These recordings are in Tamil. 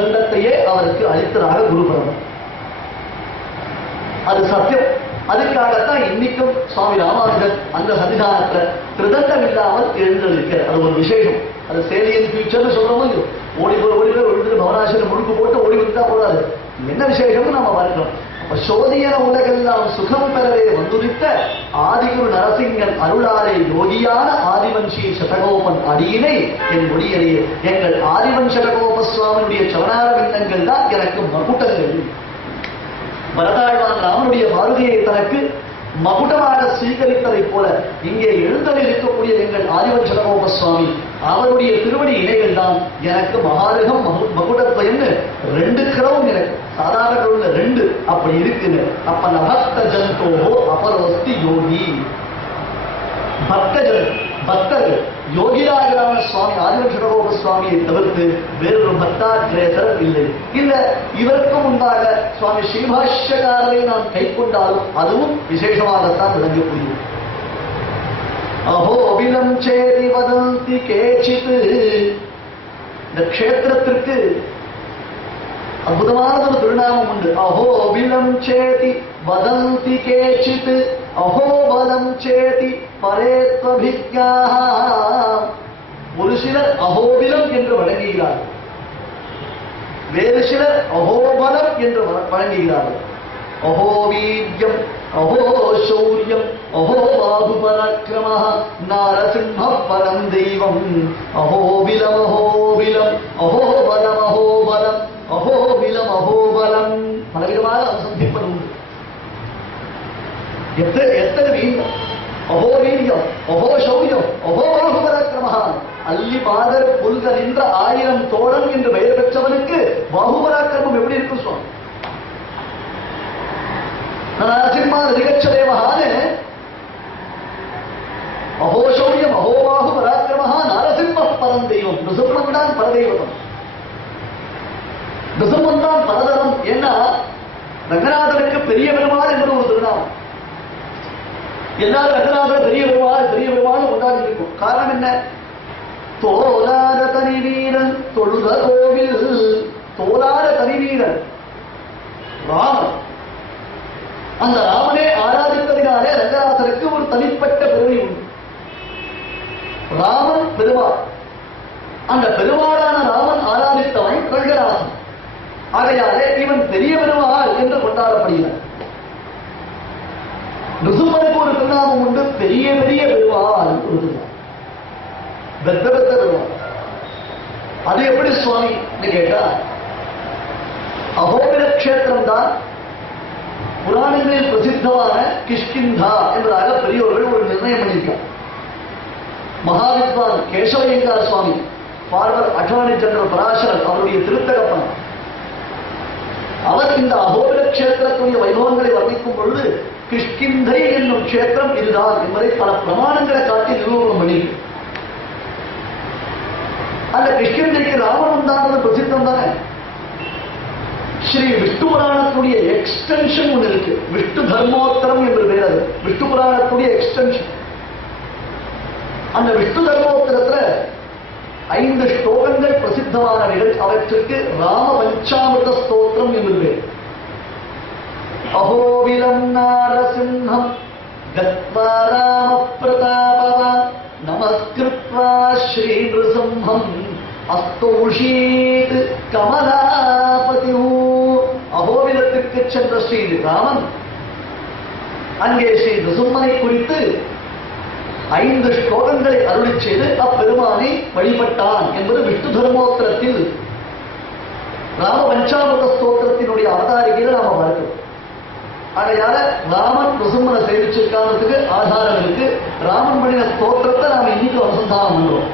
தண்டத்தையே அவருக்கு அளித்ததாக குருபரமன். அது சத்தியம். அதுக்காகத்தான் இன்னைக்கும் சுவாமி ராமானுஜன் அந்த சன்னிதானத்துல திருதண்டம் இல்லாமல் எழுந்திருக்கிறார். அது ஒரு விசேஷம். அது சேலியன் ஃபியூச்சர்னு சொல்றோம். ஓடி போய் விழுந்து பவனாசிரியர் முழுக்க போட்டு ஓடி விட்டா போடாது. என்ன விசேஷம்னு நம்ம பார்க்கிறோம். அப்ப சோதியன உலகெல்லாம் சுகம் பெறவே வந்துரித்த ஆதிகுரு நரசிங்கன் அருளாரே யோகியான ஆதிவன்ஷி சடகோபன் அடியினை என் மொழியறிய எங்கள் ஆதிவன் சடகோப சுவாமியுடைய சவனார விண்ணங்கள் தான் எனக்கு மகுட்டங்கள். பரதாழ்வான் ராமனுடைய மாருதியை தனக்கு மகுடமாக ஸ்வீகரித்ததை போல இங்கே எழுந்தலில் இருக்கக்கூடிய எங்கள் ஆதிவன் சடகோப சுவாமி அவருடைய திருவடி இணைகள் தான் எனக்கு மகாரகம் மகுடத்வயம்னு 2 கிரவும் எனக்கு சாதாரண கிரவுல 2 அப்படி இருக்குன்னு. அப்ப நபக்த ஜந்தோஹோ அபரோஸ்தி யோகி. பக்தர்கள் யோகிராஜராம சுவாமி ஆதிவன் சடகோப சுவாமியை தவிர்த்து வேறொரு பக்தாகிரேசர் இல்லை. இல்ல இவருக்கு முன்பாக சுவாமி ஸ்ரீபாஷ்யகாரரை நாம் கை கொண்டாலும் அதுவும் விசேஷமாகத்தான் விளங்கக்கூடியது. அஹோபிலம் சேரி வதந்தி கேச்சித். இந்த க்ஷேத்திரத்திற்கு அற்புதமான ஒரு திருநாமம் உண்டு. அஹோபிலம் சேதி வதந்தி கேச்சித் அஹோபலம் சேதி பரேத்வபிக்ஞா. ஒரு சிலர் அஹோபிலம் என்று வழங்குகிறார்கள், வேறு சிலர் அஹோபலம் என்று வழங்குகிறார்கள். அஹோவீர்யம் அஹோ சௌரியம் அஹோ பாகுபராக்கிரம நாரசிம்ம பரம் தெய்வம் அஹோபிலம் அஹோபிலம் அஹோபலம் அஹோபலம் அஹோபிலம் அஹோபலம். பலவிதமாக அனுசந்திப்பது உண்டு. எத்தனை வீரம், அஹோ வீரியம் அஹோ சௌரியம் அஹோ பாகுபராக்கிரம. அல்லி பாதர் புல்க நின்ற 1000 தோழன் என்று பெயர் பெற்றவனுக்கு பாகுபராக்கிரமம் எப்படி இருக்கும் சுவாமி? நரசிம்மா அதிகச்சதேவகான அஹோ சௌரியம் அஹோ பாகுபராக்கிரம நரசிம்ம பரம் தெய்வம். நிருசிம்மன் தான் பரதெய்வம், நிருசிம்மன் தான் பரதரம். ஏன்னா ரங்கநாதனுக்கு பெரிய பெருமாள் என்று ஒரு திருநாமம். எல்லாரும் ரங்கநாதர் பெரிய பெருமாள் கொண்டாடி இருக்கும். காரணம் என்ன? தோலார தனி வீரன் தொழுத கோவில். தோலார தனி வீரன் ராமன். அந்த ராமனே ஆராதிப்பதினாலே ரங்கநாதருக்கு ஒரு தனிப்பட்ட பெருமை உண்டு. ராமன் பெருமாள். அந்த பெருமாளான ராமன் ஆராதித்தவன் ரங்கநாதன். ஆகையாலே இவன் பெரிய பெருமாள் என்று கொண்டாடப்படுகிறார். நிருசிம்மனுக்கு ஒரு திருநாமம் உண்டு, பெரிய பெருமாள். பெத்த பெருமாள். அது எப்படி சுவாமி கேட்டா, அஹோபில கஷேத்திரம் தான் புராணங்களில் பிரசித்தமான கிஷ்கிந்தா என்பதாக பெரியோர்கள் ஒரு நிர்ணயம் பண்ணியிருக்கார். மகாவித்வான் கேசவயங்கார சுவாமி பார்வர் அட்டார்னி ஜெனரல் பராசரர் அவருடைய திருத்தகப்பன் அவர் இந்த அஹோபில கஷேத்திரத்துடைய வைபவங்களை வர்ணிக்கும் பொழுது கிஷ்கிந்தை என்னும் கஷேத்திரம் இதுதான் என்பதை பல பிரமாணங்களை காட்டி நிரூபணம் பண்ணியிருக்கு. அந்த கிஷ்கிந்தைக்கு ராமன் தான் பிரசித்தம் தானே. ஸ்ரீ விஷ்ணு புராணத்துடைய எக்ஸ்டென்ஷன் ஒன்று இருக்கு. விஷ்ணு தர்மோத்தரம் என்று பேர். அது விஷ்ணு புராணத்துடைய எக்ஸ்டென்ஷன். அந்த விஷ்ணு தர்மோத்தரத்துல 5 ஸ்லோகங்கள் பிரசித்தமானவைகள். அவற்றுக்கு ராம பஞ்சாமிர்த ஸ்தோத்திரம் என்று பேர். அஹோபிலம் நாரசிம்ஹம் கத்வா ராம பிரதாபவ நமஸ்கிருத்வா ஸ்ரீ நிருசிம்ஹம் அஸ்தௌஷீத் கமலாபதி. அஹோபிலத்திற்கு சென்ற ஸ்ரீ ராமன் அங்கே ஸ்ரீ நிருசிம்மனை குறித்து 5 ஸ்லோகங்களை அருளி செய்து அப்பெருமானை வழிபட்டான் என்பது விஷ்ணு தர்மோத்தரத்தில் ராம பஞ்சாமிர்த ஸ்தோத்திரத்தினுடைய அவதாரிகையில் நாம பார்க்கிறோம். ஆகையால ராமன் நிருசிம்மனை சேவிச்சிருக்கானதுக்கு ஆதாரம் இருக்கு. ராமன் பண்ணின ஸ்தோத்திரத்தை நாம இன்னைக்கு அனுசந்தானம் பண்றோம்.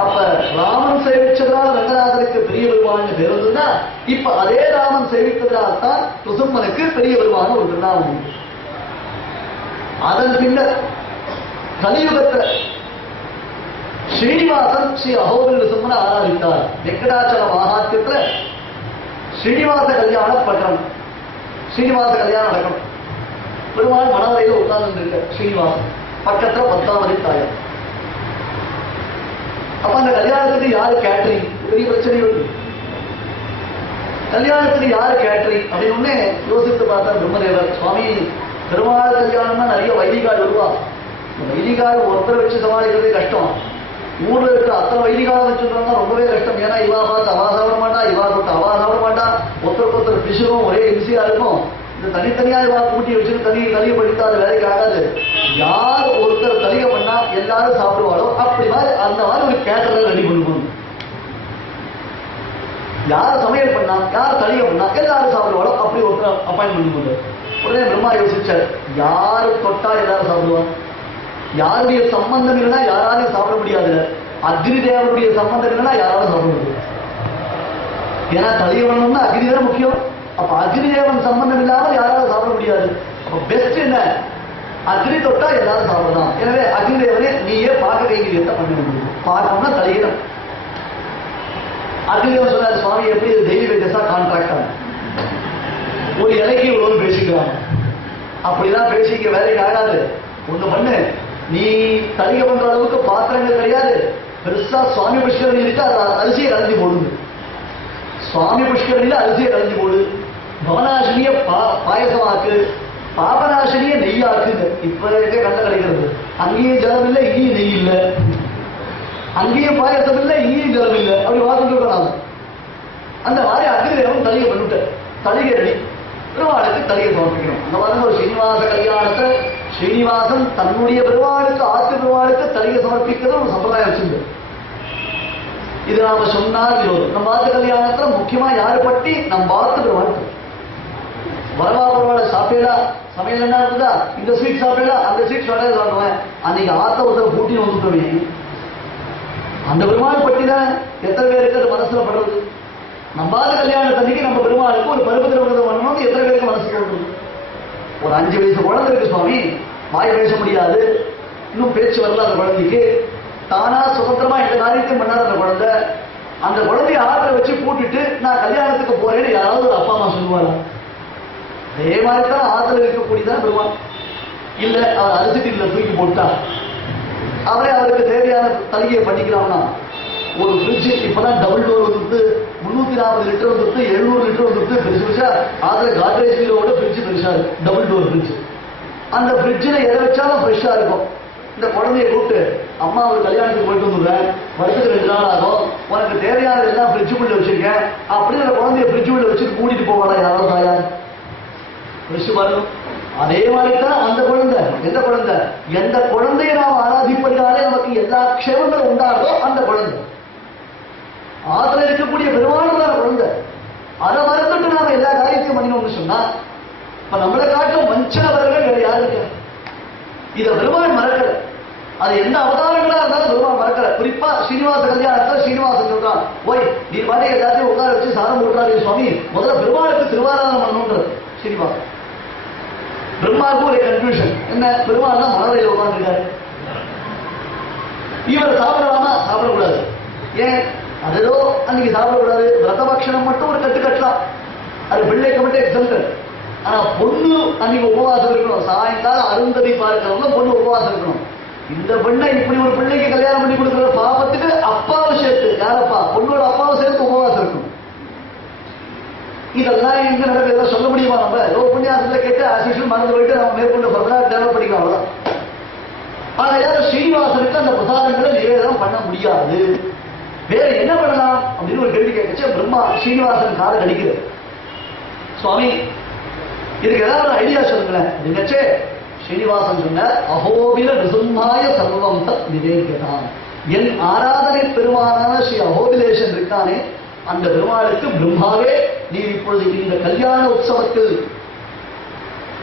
அப்ப ராமன் சேவிச்சதால் ரங்கநாதருக்கு பெரிய பெருமான் பேர் இருந்ததுன்னா இப்ப அதே ராமன் சேவித்ததால் தான் நிருசிம்மனுக்கு பெரிய பெருமான ஒரு திருநாமம் உண்டு. அதன் பின்னர் கலியுகத்துல ஸ்ரீனிவாசன் ஸ்ரீ அஹோபில நிருசிம்மனை ஆராதித்தார். வெங்கடாச்சல மகாத்மியத்துல ஸ்ரீனிவாச கல்யாண பட்டம். ஸ்ரீனிவாச கல்யாணம் நடக்கணும். பெருமாள் மணவரையில் உட்கார்ந்து இருக்க ஸ்ரீனிவாசன் பக்கத்துல 10ஆவது தாயார். அப்ப அந்த கல்யாணத்துக்கு யாரு கேட்டரிங்? பெரிய பிரச்சனை இருக்கு. கல்யாணத்துக்கு யாரு கேட்டரிங் அப்படின்னு யோசித்து பார்த்தா பிரம்மதேவர், சுவாமி பெருமாள் கல்யாணம்னா நிறைய வைதிகால் வருவா. வைதிகால் ஒருத்தரை வச்சு சமாளிக்கிறதே கஷ்டம். ஊர்ல இருக்கிற அத்தனை வைதிகால வச்சுருந்தா ரொம்பவே கஷ்டம். ஏன்னா இவா பார்த்து அவா சாப்பிட மாட்டா, இவா கொடுத்து அவா சாப்பிட மாட்டா, ஒருத்தருக்கு ஒருத்தர் பிசுரும் ஒரே இம்சியா இருக்கும். இந்த தனித்தனியா இவா கூட்டி வச்சுட்டு தனியை படித்தா அது வேலைக்கு ஆகாது. யார் ஒருத்தர் தலிகை பண்ணா எல்லாரும் சாப்பிடுவாளோ அப்படி மாதிரி அந்த மாதிரி ஒரு கேட்டரை ரெடி பண்ணுவோம். யார் சமையல் பண்ணா யார் தலிகை பண்ணா எல்லாரும் சாப்பிடுவாளோ அப்படி ஒருத்தர் அப்பாயின்மெண்ட் பண்ணுது. உடனே பிரம்மா யோசிச்சார், யாரு தொட்டா எல்லாரும் சாப்பிடுவாங்க, யாருடைய சம்பந்தம் இல்லைன்னா யாராலையும் சாப்பிட முடியாது. அக்னி தேவனுடைய சம்பந்தம் இல்லைன்னா யாராலும் சாப்பிட முடியாது. ஏன்னா தலிகை பண்ணணும்னா அக்னி தான் முக்கியம். அப்ப அக்னி தேவன் சம்பந்தம் இல்லாமல் யாராலும் சாப்பிட முடியாது. அப்ப பெஸ்ட் என்ன, அக்னி தொட்டா எல்லாரும் சாப்பிடலாம். எனவே அக்னி தேவனே நீயே பார்க்க கைங்கரியத்தை பண்ண முடியும். பார்க்கணும்னா தலிகணும். அக்னி தேவன் சொன்னார், சுவாமி எப்படி டெய்லி வேஜஸா கான்ட்ராக்ட் ஆகும், ஒரு இலைக்கு இவ்வளவு பேசிக்கிறாங்க, அப்படிதான் பேசிக்க வேலைக்கு ஆகாது. ஒண்ணு பண்ணு, நீ தலிகை பண்ற அளவுக்கு பாத்திரங்கள் கிடையாது, பெருசா சுவாமி புஷ்கரணி இருக்கு, அது அரிசியை கலந்து போடுது. சுவாமி புஷ்கரணியில அரிசியை கலந்து போடு, பவனாசினிய பாயசமாக்கு, பாபநாசினிய நெய்யாக்குங்க. இப்ப இருக்க கண்ட கிடைக்கிறது, அங்கேயும் ஜலம் இல்லை இங்கேயும் நெய் இல்லை, அங்கேயும் பாயசம் இல்லை இங்கேயும் ஜலம் இல்லை, அப்படி வாசிட்டு இருக்கலாம். அந்த மாதிரி அக்னிதேவன் தலிகை பண்ணிட்டு தலிகை ரெடி, பெருமாளுக்கு தலிகை சமர்ப்பிக்கணும். அந்த மாதிரி ஒரு ஸ்ரீனிவாச கல்யாணத்தை ஸ்ரீனிவாசன் தன்னுடைய பெருமாளுக்கு ஆத்து பெருமாளுக்கு தலிகை சமர்ப்பிக்கிறது ஒரு சம்பிரதாயம் வச்சிருந்து. இது நாம சொன்னால் விரோதம். நம்ம ஆத்து கல்யாணத்துல முக்கியமா யாரு பட்டி நம்ம ஆத்து பெருமாள். வரவா பெருமாளை சாப்பிடலா, சமையல் என்ன இருக்குதா, இந்த ஸ்வீட் சாப்பிடலா, அந்த ஸ்வீட் சாப்பிடுவேன். அன்னைக்கு ஆத்த ஒருத்தர் கூட்டி வந்துட்டோமே, அந்த பெருமாள் பட்டி தான் எத்தனை பேருக்கு அது மனசுல படுறது. நம்ம ஆத்து கல்யாணத்தன்னைக்கு நம்ம பெருமாளுக்கு ஒரு பருப்பு திரவிரதம் பண்ணணும்னு எத்தனை பேருக்கு மனசு போடுறது. ஒரு 5 வயசு குழந்தை இருக்கு சுவாமி, வாய் பேச முடியாது, இன்னும் பேச்சு வரல அந்த குழந்தைக்கு, தானா சுதந்திரமா இந்த காரியத்தையும் பண்ணாத அந்த குழந்தை, அந்த குழந்தைய ஆற்ற வச்சு கூட்டிட்டு நான் கல்யாணத்துக்கு போறேன்னு யாராவது ஒரு அப்பா அம்மா சொல்லுவாரா? அதே மாதிரிதான் ஆத்துல இருக்கக்கூடியதான் பெருமாள். இல்ல அவர் அரிசிட்டில தூக்கி போட்டா அவரே அவருக்கு தேவையான தலிகையை பண்ணிக்கலாம்னா, ஒரு ஃப்ரிட்ஜ் இப்பதான் டபுள் டோர் வந்துட்டு 340 லிட்டர் வந்துட்டு 700 லிட்டர் வந்துட்டு பெருசு பெருசா ஆத்துல காட்ரேஜ் பீரோட ஃப்ரிட்ஜ் பெருசா இருக்கு, டபுள் டோர் ஃப்ரிட்ஜ். அந்த ஃப்ரிட்ஜில் எதை வச்சாலும் ஃப்ரெஷ்ஷா இருக்கும். இந்த குழந்தைய கூப்பிட்டு அம்மா ஒரு கல்யாணத்துக்கு போயிட்டு வந்துடுறேன், வருஷத்துக்கு 2 நாள் ஆகும், உனக்கு தேவையானது எல்லாம் ஃப்ரிட்ஜுக்குள்ள வச்சிருக்கேன் அப்படின்னு அந்த குழந்தைய ஃப்ரிட்ஜுக்குள்ள வச்சுட்டு கூட்டிட்டு போவாடா யாராவது தாயார்? ஃப்ரெஷ் பாருங்க. அதே மாதிரி தான் அந்த குழந்தை, எந்த குழந்தை, எந்த குழந்தையை நாம் ஆராதிப்பதாலே நமக்கு எல்லா க்ஷேமங்களும் உண்டாகிறதோ அந்த குழந்தை. ஆத்துல இருக்கக்கூடிய பெருமாள் தான் குழந்தை. அதை மறந்துட்டு நாம எல்லா காரியத்தையும் பண்ணினோம்னு சொன்னா இப்ப நம்மளை காட்டும் மஞ்சளவர்கள் வேற யாருக்கு? இதை பெருமாள் மறக்கல. அது எந்த அவதாரங்களா இருந்தாலும் பெருமாள் மறக்கல. குறிப்பா ஸ்ரீனிவாச கல்யாணத்துல ஸ்ரீனிவாசன் சொல்றான், ஓய் நீ மாதிரி எல்லாத்தையும் உட்கார வச்சு சாதம் போட்டுறாரு சுவாமி, முதல்ல பெருமாளுக்கு திருவாராதனம் பண்ணணும்ன்றது ஸ்ரீனிவாசன். பிரம்மாவுக்கு ஒரு கன்ஃபியூஷன் என்ன, பெருமாள் தான் மனதையில் உட்கார்ந்துருக்காரு, இவர் சாப்பிடலாமா சாப்பிடக்கூடாது. ஏன் அதோ அன்னைக்கு சாப்பிடக்கூடாது, விரதபக்ஷணம் மட்டும் ஒரு கட்டு கட்டலாம், அது பிள்ளைக்கு மட்டும் எக்ஸம்ட். ஆனா பொண்ணு அன்னைக்கு உபவாசம் இருக்கணும், சாயங்காலம் அருந்ததி பார்க்கிறவங்க பொண்ணு உபவாசம் இருக்கணும். இந்த பெண்ணை இப்படி ஒரு பிள்ளைக்கு கல்யாணம் பண்ணி கொடுக்குற பாபத்துக்கு அப்பாவை சேர்த்து, யாரப்பா பொண்ணோட அப்பாவை சேர்த்து உபவாசம் இருக்கணும். இதெல்லாம் எங்க நடக்கிறத சொல்ல முடியுமா? நம்ம ஏதோ புண்ணியாசத்துல கேட்டு ஆசிஷன் மறந்து போயிட்டு நம்ம மேற்கொண்டு டெவலப் பண்ணிக்கலாம், அவ்வளவுதான். ஆனா யாரும் ஸ்ரீனிவாசனுக்கு அந்த பிரசாதங்களை நிவேதனம் பண்ண முடியாது. வேற என்ன பண்ணலாம் அப்படின்னு ஒரு கேள்வி கேட்கச்சு. பிரம்மா ஸ்ரீனிவாசன் காலை கடிக்கிறது, சுவாமி இதுக்கு ஏதாவது ஒரு ஐடியா சொல்லுங்களேன் அப்படின்னச்சே. ஸ்ரீனிவாசன் சொன்ன, அஹோபில ரிசும்மாய சர்வம் தத் நிவேதியதான். என் ஆராதனை பெருமானான ஸ்ரீ அஹோபிலேஷன் இருக்கானே அந்த பெருமாளுக்கு பிரம்மாவே நீர் இப்பொழுது இந்த கல்யாண உற்சவத்தில்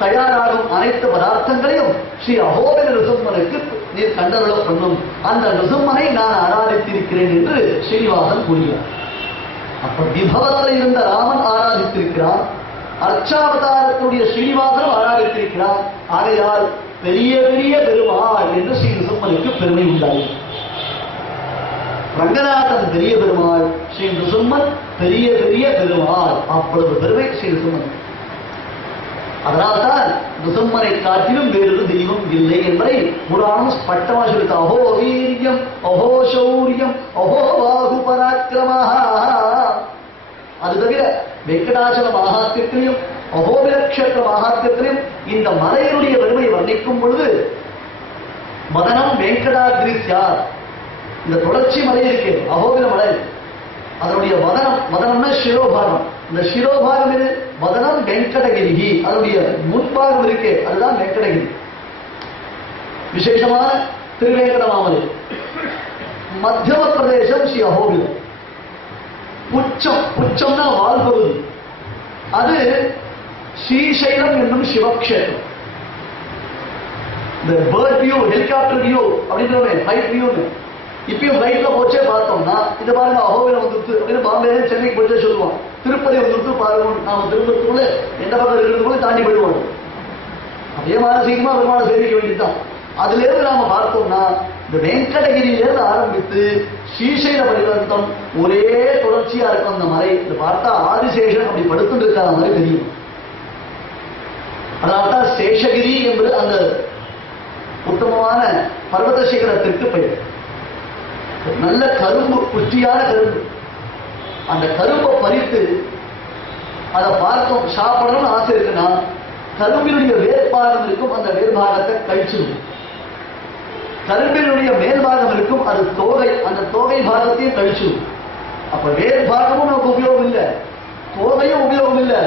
தயாராகும் அனைத்து பதார்த்தங்களையும் ஸ்ரீ அஹோபில ரிசும்மனுக்கு நீர் கண்டருள பண்ணும், அந்த ரிசும்மனை நான் ஆராதித்திருக்கிறேன் என்று ஸ்ரீனிவாசன் கூறுகிறார். அப்ப விபவத்தில் இருந்த ராமன் ஆராதித்திருக்கிறான், அர்ச்சாவதாரத்துடைய ஸ்ரீனிவாசனும் ஆராதித்திருக்கிறார். ஆகையால் பெரிய பெரிய பெருமாள் என்று ஸ்ரீ ரிசும்மனுக்கு பெருமை உண்டாகும். ரங்கநாதன் பெரிய பெருமாள், ஸ்ரீ ரிசும்மன் பெரிய பெரிய பெருமாள், அப்பொழுது பெருமை ஸ்ரீ ரிசும்மன். அதனால்தான் ரிசும்மனை காட்டிலும் வேறொரு தெய்வம் இல்லை என்பதை புராணம் ஸ்பஷ்டமாக சொல்லிட்டு, அஹோ வீரியம் அஹோ சௌரியம் அஹோ பாகு பராக்கிரமஹ. அது தவிர வெங்கடாச்சல மகாத்மியத்திலையும் அகோபில கஷேத்திர மகாத்மியத்திலையும் இந்த மலையினுடைய பெருமை வர்ணிக்கும் பொழுது மதனம் வெங்கடாகிரிஸ்யார், இந்த தொடர்ச்சி மலை இருக்கு அகோபில மலை, அதனுடைய மதனம்னா சிரோபாகம். இந்த சிரோபாகம் இது மதனம் வெங்கடகிரி, அதனுடைய முன்பாகம் இருக்கு அதுதான் வெங்கடகிரி. விசேஷமான திருவேங்கடமாமலை. மத்தியம பிரதேசம் ஸ்ரீ அகோபிலம். புச்சம்னா வால்பகுதி, அது ஸ்ரீசைலம் என்னும் சிவக்ஷேத்திரம். இந்த பேர்ட் வியூ, ஹெலிகாப்டர் வியூ அப்படின்றவங்க ஃபிளைட் வியூன்னு இப்பயும் ஃபிளைட்ல போச்சே பார்த்தோம்னா இது பாருங்க அகோபிலம் வந்துருச்சு அப்படின்னு பாம்பே சென்னைக்கு போச்சே சொல்லுவோம். திருப்பதி வந்துருச்சு பாருங்க, நாம திருப்பத்துக்குள்ள எந்த பக்கம் இருக்கிறதுக்குள்ள தாண்டி போயிடுவோம். அதே மானசீகமா பெருமாளை சேவிக்க வேண்டியதுதான். அதுல இருந்து நாம பார்த்தோம்னா இந்த வெங்கடகிரியிலிருந்து ஆரம்பித்து ஸ்ரீசைல பரிவர்த்தம் ஒரே தொடர்ச்சியா இருக்கும் அந்த மலை. இதை பார்த்தா ஆதிசேஷன் அப்படி படுத்துட்டு இருக்காத மாதிரி தெரியும். அதனால்தான் சேஷகிரி என்பது அந்த உத்தமமான பர்வத சிகரத்திற்கு பெயர். நல்ல கரும்பு, புஷ்டியான கரும்பு. அந்த கரும்பை பறித்து அதை பார்த்தோம், சாப்பிடணும்னு ஆசை இருக்குன்னா கரும்பினுடைய வேர்பாகம் இருக்கும், அந்த வேர்பாகத்தை கழிச்சிடும். கரும்பினுடைய மேல்பாகம் இருக்கும், அது தோகை, அந்த தோகை பாகத்தையும் கழிச்சிடும். அப்ப வேர்பாகமும் நமக்கு உபயோகம் இல்லை, தோகையும் உபயோகம் இல்லை.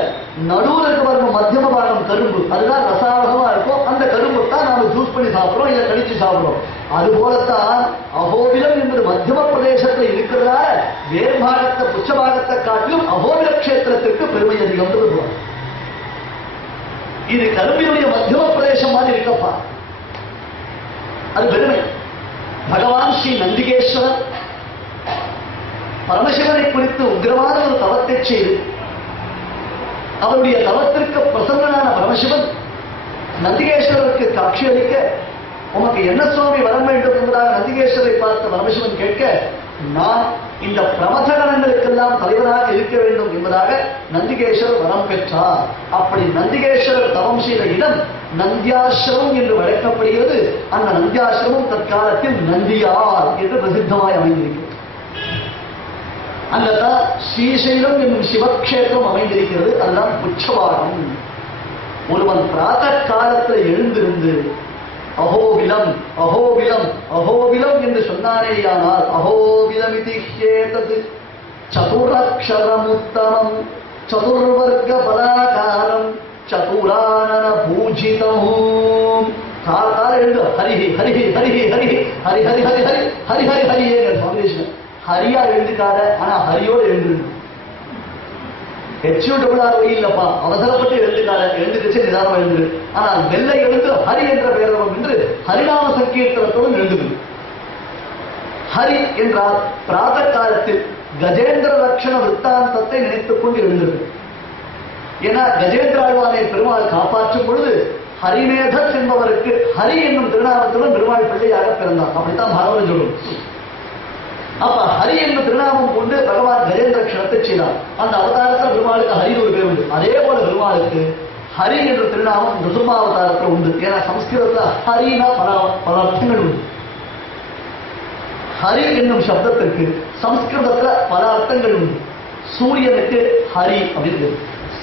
நடுவில் இருக்க பாருங்க மத்தியம பாகம் கரும்பு, அதுதான் ரசாவகமா இருக்கும். அந்த கரும்பு தான் நாம ஜூஸ் பண்ணி சாப்பிடுறோம், இல்லை கழிச்சு சாப்பிடுறோம். அது போலத்தான் அகோபிலம் என்பது மத்தியம பிரதேசத்தில் இருக்கிறதால வேர்பாகத்தை புச்சபாகத்தை காட்டிலும் அகோபில கஷேத்திரத்திற்கு பெருமை அதிகம் சொல்லுவாங்க. இது கரும்பினுடைய மத்தியம பிரதேசம் மாதிரி இருக்கப்பா, அது பெருமை. பகவான் ஸ்ரீ நந்திகேஸ்வரர் பரமசிவனை குறித்து உக்கிரமான ஒரு தவத்தை செய்து அவருடைய தவத்திற்கு பிரசன்னனான பரமசிவன் நந்திகேஸ்வரருக்கு காட்சி அளிக்க, உமக்கு என்ன சுவாமி வர வேண்டும் என்பதாக நந்திகேஸ்வரை பார்த்த பரமசிவன் கேட்க, நான் இந்த பிரமதகணங்களுக்கெல்லாம் தலைவராக இருக்க வேண்டும் என்பதாக நந்திகேஸ்வரர் வரம் பெற்றார். அப்படி நந்திகேஸ்வரர் தவம் செய்த இடம் நந்தியாசிரமம் என்று வழங்கப்படுகிறது. அந்த நந்தியாசிரமம் தற்காலத்தில் நந்தியார் என்று பிரசித்தமாய் அமைந்திருக்கிறது. அங்கதான் ஸ்ரீசைலம் என்னும் சிவக்ஷேத்திரம் அமைந்திருக்கிறது. அதுதான் புச்சபாகம். ஒருவன் பிராத காலத்தில் எழுந்திருந்து அகோபிலம் அகோபிலம் அகோபிலம் என்று சொன்னாரேயானால், அகோபிலமிதிஹேதத் சதுரக்ஷரமுத்தமம் சதுர்வர்க பலாகாரம் சதுரானன பூஜிதம். கால எழுந்து ஹரிஹி ஹரிஹி ஹரிஹி ஹரிஹி ஹரி ஹரி ஹரி ஹரி ஹரி ஹரி ஹரியே சுவாமி ஹரியா எழுந்துக்காத, ஆனா ஹரியோடு எழுந்துருக்கு. HURR இல்லப்பா, அவசரப்பட்டு எழுந்துக்காத, எழுந்துக்கிச்சு நிதானம் எழுந்துரு. ஆனால் வெள்ளை எழுந்து ஹரி என்ற பெயரும் என்று ஹரிநாம சங்கீர்த்தனத்தோடு எழுந்துது. ஹரி என்றால் பிராத காலத்தில் கஜேந்திர லட்சண விற்த்தாந்தத்தை நினைத்துக் கொண்டு எழுந்தது. ஏன்னா கஜேந்திர ஆழ்வானை பெருமாள் காப்பாற்றும் பொழுது ஹரிமேதஸ் என்பவருக்கு ஹரி என்னும் திருநாமத்துடன் பெருமாள் பிள்ளையாக பிறந்தார். அப்படித்தான் பாகவதம் சொல்லும். அப்ப ஹரி என்ற திருநாமம் கொண்டு பகவான் கஜேந்திர லட்சணத்தை செய்தார். அந்த அவதாரத்தில் பெருமாளுக்கு ஹரி ஒரு பேர் உண்டு. அதே போல பெருமாளுக்கு ஹரி என்ற திருநாமம் நிருமாவதாரத்தில் உண்டு. ஏன்னா சம்ஸ்கிருதத்துல ஹரினா பல அர்த்தங்கள் உண்டு. ஹரி என்னும் சப்தத்திற்கு சம்ஸ்கிருதத்துல பல அர்த்தங்கள் உண்டு. சூரியனுக்கு ஹரி அப்படின்னு,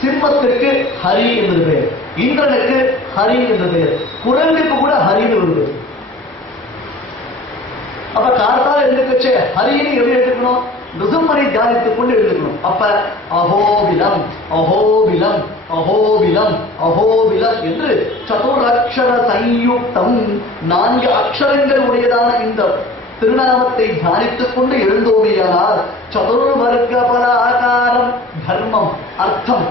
சிம்மத்திற்கு ஹரி என்று பெயர், இந்திரனுக்கு ஹரி என்று பெயர், குரங்குக்கு கூட ஹரின்னு ஒரு பெயர். அப்ப கார்த்தால எழுந்துக்கச்சே ஹரின்னு எப்படி எடுத்துக்கணும்? நிருசிம்மனை தியானித்துக் கொண்டு எழுதுக்கணும். அப்ப அகோபிலம் அகோபிலம் அகோபிலம் அகோபிலம் என்று சதுரக்ஷர சயுக்தம் 4 அக்ஷரங்கள் உடையதான இந்த திருநாமத்தை தியானித்துக் கொண்டு எழுந்தோமையானால் சதுர்வர்க்க பலாகாரம் தர்மம் அர்த்தம்